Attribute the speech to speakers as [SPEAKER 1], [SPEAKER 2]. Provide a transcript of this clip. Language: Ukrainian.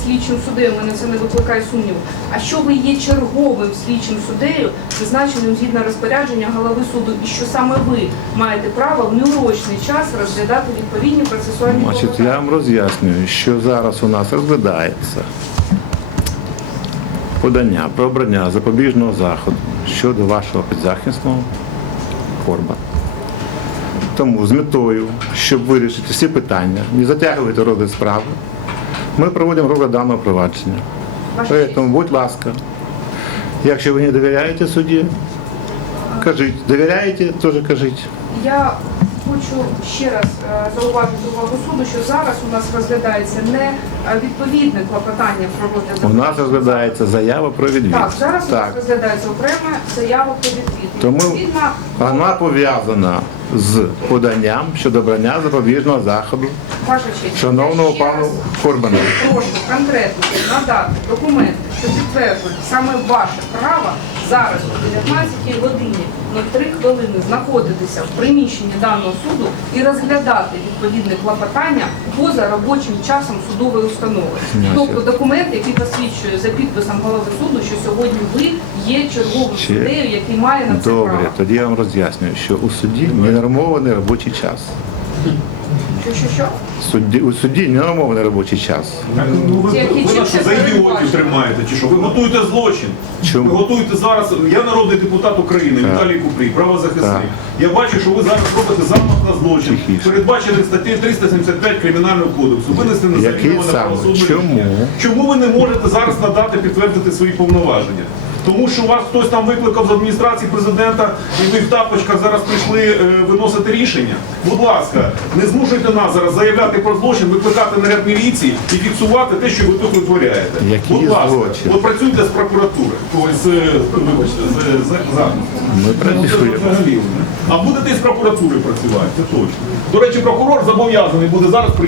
[SPEAKER 1] слідчим суддею, мене це не викликає сумніву, а що ви є черговим слідчим суддею, призначеним згідно розпорядження голови суду, і що саме ви маєте право в неурочний час розглядати відповідні процесуальні
[SPEAKER 2] Значить,
[SPEAKER 1] клопотання.
[SPEAKER 2] я вам роз'яснюю, що зараз у нас розглядається подання про обрання запобіжного заходу щодо вашого підзахисного Корба. Тому з метою, щоб вирішити всі питання, не затягувати розгляд справи, ми проводимо розгляд даного провадження.
[SPEAKER 1] Ваша честь.
[SPEAKER 2] Тому, будь ласка, якщо ви не довіряєте судді, кажіть. Довіряєте, теж кажіть.
[SPEAKER 1] Я хочу ще раз зауважити увагу суду, що зараз у нас розглядається не відповідне клопотання про розгляд.
[SPEAKER 2] У нас розглядається заява про відвід.
[SPEAKER 1] Так, зараз у нас розглядається окрема заява про відвід.
[SPEAKER 2] Тому
[SPEAKER 1] Відповідно,
[SPEAKER 2] вона пов'язана з поданням щодо обрання запобіжного заходу
[SPEAKER 1] ваша честь,
[SPEAKER 2] шановного
[SPEAKER 1] я ще
[SPEAKER 2] пану
[SPEAKER 1] раз
[SPEAKER 2] Корбана.
[SPEAKER 1] прошу конкретно надати документи, що підтверджують саме ваше право зараз о 19 годині 03 хвилини знаходитися в приміщенні даного суду і розглядати відповідне клопотання поза робочим часом судової установи. Тобто документ, який посвідчує за підписом голови суду, що сьогодні ви є черговим суддею, який має на це право.
[SPEAKER 2] Добре, тоді я вам роз'яснюю, що у суді ненормований робочий час.
[SPEAKER 1] Що?
[SPEAKER 2] У суді ненормований робочий час.
[SPEAKER 3] Так, ну, ви нас що, за ідіотів тримаєте, чи що? Ви готуєте злочин.
[SPEAKER 2] Чому?
[SPEAKER 3] Ви готуєте зараз, я народний депутат України,
[SPEAKER 2] Так.
[SPEAKER 3] Віталій Купрій, правозахисний.
[SPEAKER 2] Так.
[SPEAKER 3] Я бачу, що ви зараз робите замах на злочин,
[SPEAKER 2] Тихіше.
[SPEAKER 3] передбачений статтею 375 Кримінального кодексу. Винести на
[SPEAKER 2] Який
[SPEAKER 3] заміну на
[SPEAKER 2] саме?
[SPEAKER 3] правосудне
[SPEAKER 2] Чому?
[SPEAKER 3] рішення. Чому ви не можете зараз надати, підтвердити свої повноваження? Тому що вас хтось там викликав з адміністрації президента, і ви в тапочках зараз прийшли виносити рішення. Будь ласка, не змушуйте нас зараз заявляти про злочин, викликати наряд міліції і фіксувати те, що ви тут витворяєте.
[SPEAKER 2] Який
[SPEAKER 3] Будь ласка,
[SPEAKER 2] злочин?
[SPEAKER 3] от працюйте з прокуратури, вибачте, з захисту.
[SPEAKER 2] Ми працюємо.
[SPEAKER 3] А будете з прокуратури працювати, це точно. До речі, прокурор зобов'язаний буде зараз